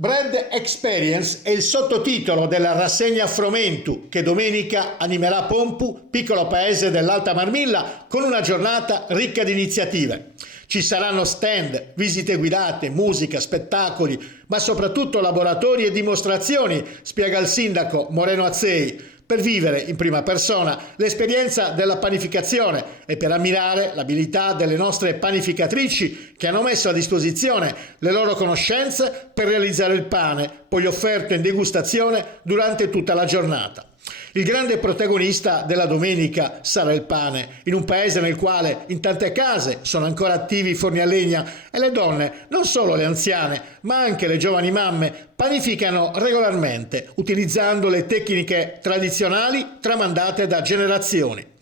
Brand Experience è il sottotitolo della rassegna Fromentu che domenica animerà Pompu, piccolo paese dell'Alta Marmilla, con una giornata ricca di iniziative. Ci saranno stand, visite guidate, musica, spettacoli, ma soprattutto laboratori e dimostrazioni, spiega il sindaco Moreno Azzei, per vivere in prima persona l'esperienza della panificazione e per ammirare l'abilità delle nostre panificatrici che hanno messo a disposizione le loro conoscenze per realizzare il pane, poi offerto in degustazione durante tutta la giornata. Il grande protagonista della domenica sarà il pane, in un paese nel quale in tante case sono ancora attivi i forni a legna e le donne, non solo le anziane, ma anche le giovani mamme, panificano regolarmente, utilizzando le tecniche tradizionali tramandate da generazioni.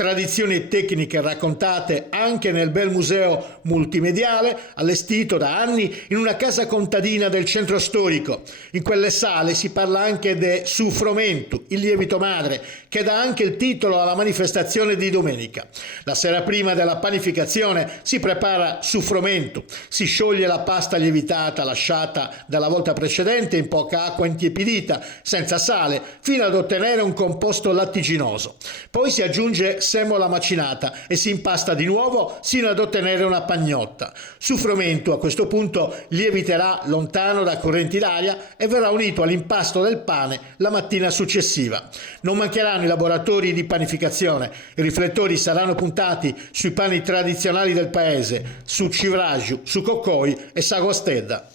Tradizioni e tecniche raccontate anche nel bel museo multimediale allestito da anni in una casa contadina del centro storico. In quelle sale si parla anche de Su Fromentu, il lievito madre, che dà anche il titolo alla manifestazione di domenica. La sera prima della panificazione si prepara Su Fromentu, si scioglie la pasta lievitata lasciata dalla volta precedente in poca acqua intiepidita, senza sale, fino ad ottenere un composto lattiginoso. Poi si aggiunge semola macinata e si impasta di nuovo sino ad ottenere una pagnotta. Su Fromentu a questo punto lieviterà lontano da correnti d'aria e verrà unito all'impasto del pane la mattina successiva. Non mancheranno i laboratori di panificazione, i riflettori saranno puntati sui pani tradizionali del paese, su Civraju, su Coccoi e Sagostedda.